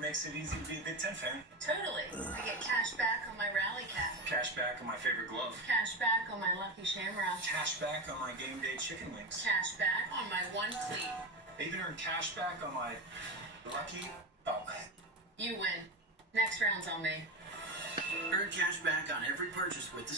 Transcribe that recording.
Makes it easy to be a Big Ten fan. Totally. I get cash back on my rally cap. Cash back on my favorite glove. Cash back on my Lucky Shamrock. Cash back on my game day chicken wings. Cash back on my one cleat. I even earned cash back on my lucky. Oh. You win. Next round's on me. Earn cash back on every purchase with the